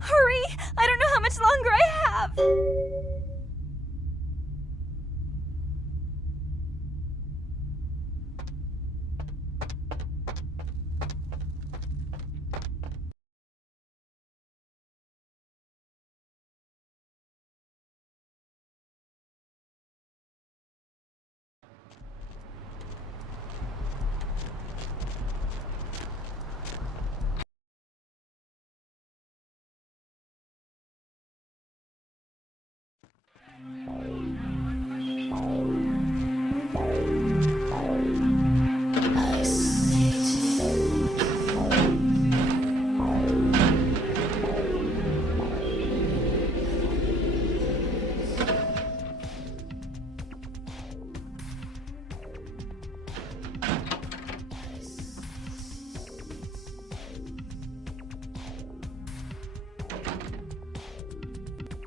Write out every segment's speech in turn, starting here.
Hurry! I don't know how much longer I have!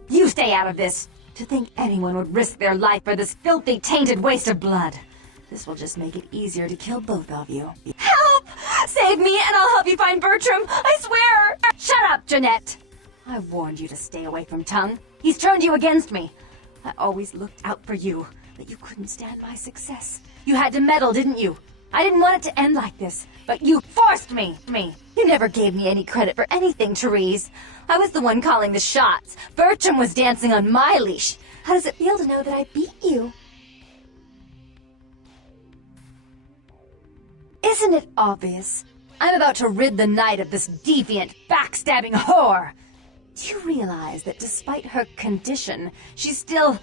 You stay out of this! To think anyone would risk their life for this filthy, tainted waste of blood. This will just make it easier to kill both of you. Help! Save me and I'll help you find Bertram! I swear! Shut up, Jeanette! I warned you to stay away from Tongue. He's turned you against me. I always looked out for you, but you couldn't stand my success. You had to meddle, didn't you? I didn't want it to end like this, but you forced me! You never gave me any credit for anything, Therese. I was the one calling the shots. Bertram was dancing on my leash. How does it feel to know that I beat you? Isn't it obvious? I'm about to rid the night of this deviant, backstabbing whore. Do you realize that despite her condition, she still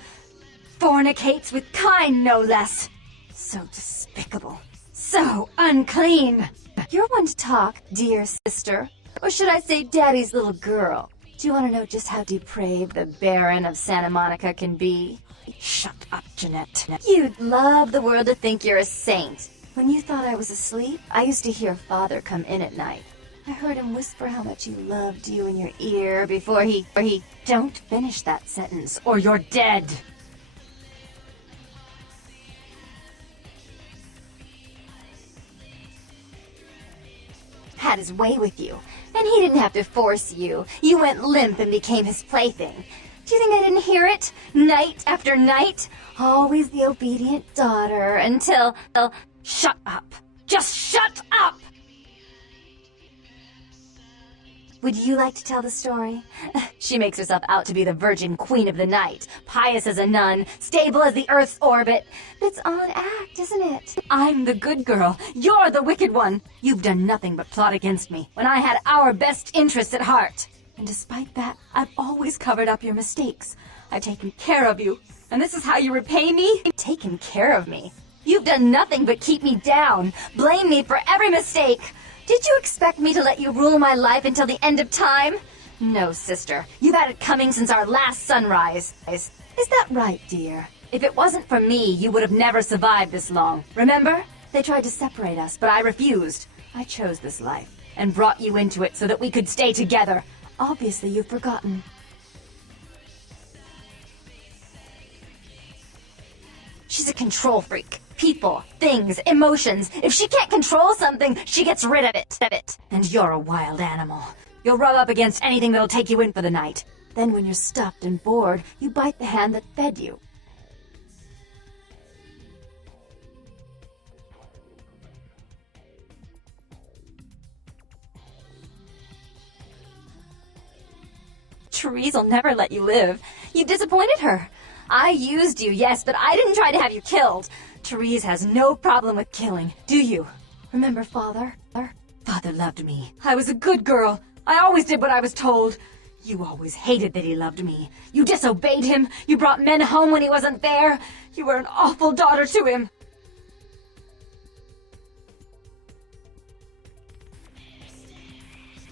fornicates with kind, no less? So despicable. So unclean. You're one to talk, dear sister. Or should I say daddy's little girl? Do you want to know just how depraved the Baron of Santa Monica can be? Shut up, Jeanette. You'd love the world to think you're a saint. When you thought I was asleep, I used to hear Father come in at night. I heard him whisper how much he loved you in your ear before he... Don't finish that sentence, or you're dead. Had his way with you, and he didn't have to force you. You went limp and became his plaything. Do you think I didn't hear it? Night after night? Always the obedient daughter until... Shut up. Just shut up! Would you like to tell the story? She makes herself out to be the virgin queen of the night, pious as a nun, stable as the Earth's orbit. It's all an act, isn't it? I'm the good girl. You're the wicked one. You've done nothing but plot against me when I had our best interests at heart. And despite that, I've always covered up your mistakes. I've taken care of you. And this is how you repay me? Taken care of me? You've done nothing but keep me down, blame me for every mistake. Did you expect me to let you rule my life until the end of time? No, sister. You've had it coming since our last sunrise. Is that right, dear? If it wasn't for me, you would have never survived this long. Remember? They tried to separate us, but I refused. I chose this life, and brought you into it so that we could stay together. Obviously, you've forgotten. She's a control freak. People, things, emotions. If she can't control something, she gets rid of it. And you're a wild animal. You'll rub up against anything that'll take you in for the night. Then when you're stuffed and bored, you bite the hand that fed you. Therese'll never let you live. You disappointed her. I used you, yes, but I didn't try to have you killed. Therese has no problem with killing, do you? Remember Father? Father loved me. I was a good girl. I always did what I was told. You always hated that he loved me. You disobeyed him. You brought men home when he wasn't there. You were an awful daughter to him.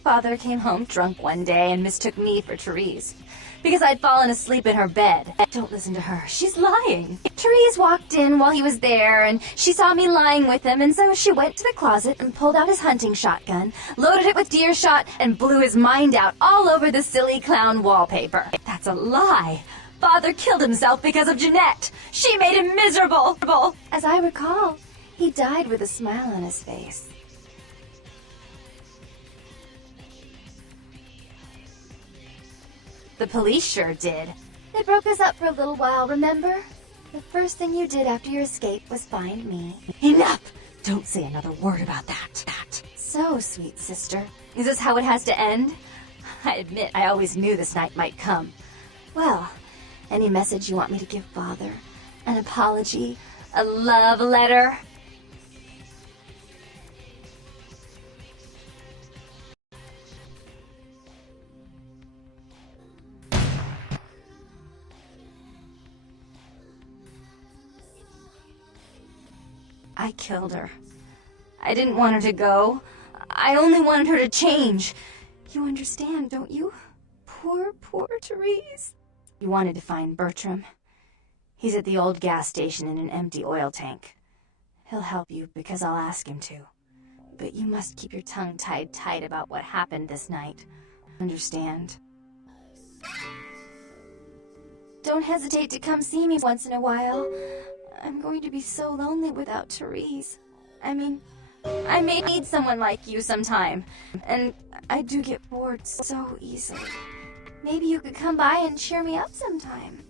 Father came home drunk one day and mistook me for Therese. Because I'd fallen asleep in her bed. Don't listen to her. She's lying. Therese walked in while he was there, and she saw me lying with him, and so she went to the closet and pulled out his hunting shotgun, loaded it with deer shot, and blew his mind out all over the silly clown wallpaper. That's a lie. Father killed himself because of Jeanette. She made him miserable. As I recall, he died with a smile on his face. The police sure did. They broke us up for a little while, remember? The first thing you did after your escape was find me. Enough! Don't say another word about that. So, sweet sister, is this how it has to end? I admit I always knew this night might come. Well, any message you want me to give Father? An apology? A love letter? I killed her. I didn't want her to go. I only wanted her to change. You understand, don't you? Poor, poor Therese. You wanted to find Bertram. He's at the old gas station in an empty oil tank. He'll help you because I'll ask him to. But you must keep your tongue tied tight about what happened this night. Understand? Don't hesitate to come see me once in a while. I'm going to be so lonely without Therese. I mean, I may need someone like you sometime. And I do get bored so easily. Maybe you could come by and cheer me up sometime.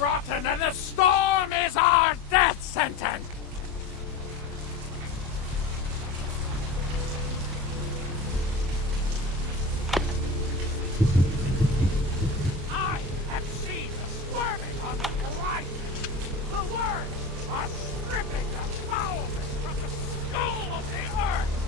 rotten and the storm is our death sentence! I have seen the squirming on the horizon. The worms are stripping the foulness from the skull of the earth.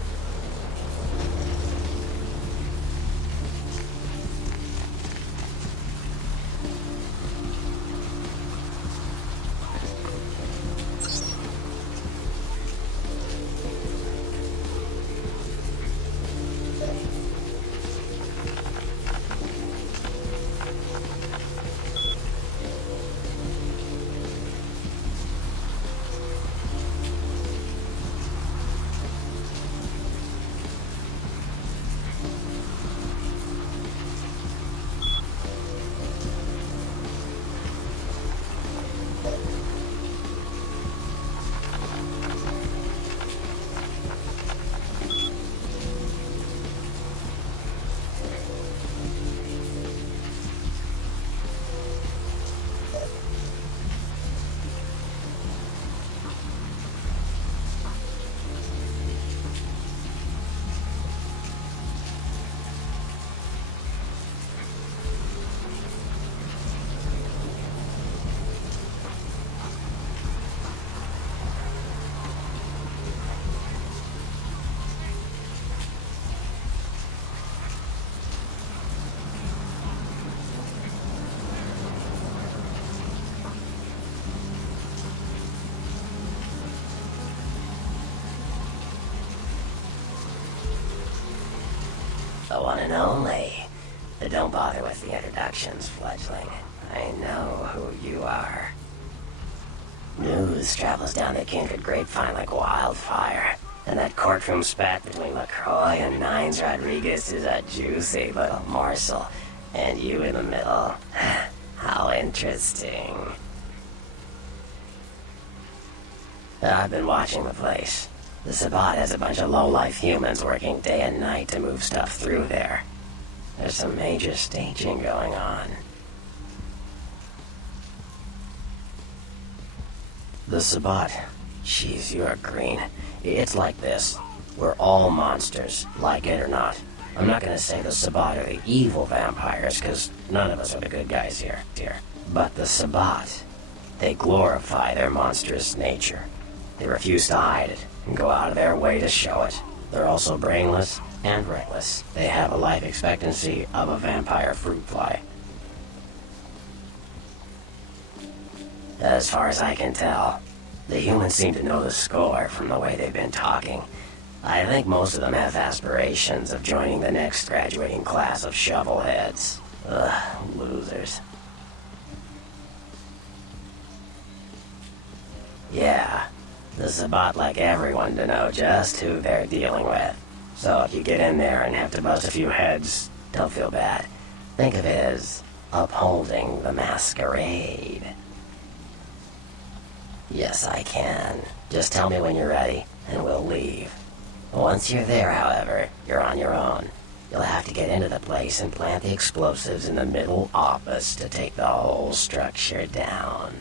and only. But don't bother with the introductions, fledgling. I know who you are. News travels down the kindred grapevine like wildfire. And that courtroom spat between LaCroix and Nines Rodriguez is a juicy little morsel. And you in the middle. How interesting. I've been watching the place. The Sabbat has a bunch of low-life humans working day and night to move stuff through there. There's some major staging going on. The Sabbat. Jeez, you're green. It's like this. We're all monsters, like it or not. I'm not gonna say the Sabbat are the evil vampires, because none of us are the good guys here. But the Sabbat, they glorify their monstrous nature. They refuse to hide it, and go out of their way to show it. They're also brainless and reckless. They have a life expectancy of a vampire fruit fly. As far as I can tell, the humans seem to know the score from the way they've been talking. I think most of them have aspirations of joining the next graduating class of shovelheads. Ugh, losers. Yeah, the Sabbat like everyone to know just who they're dealing with. So if you get in there and have to bust a few heads, don't feel bad. Think of it as upholding the masquerade. Yes, I can. Just tell me when you're ready, and we'll leave. Once you're there, however, you're on your own. You'll have to get into the place and plant the explosives in the middle office to take the whole structure down.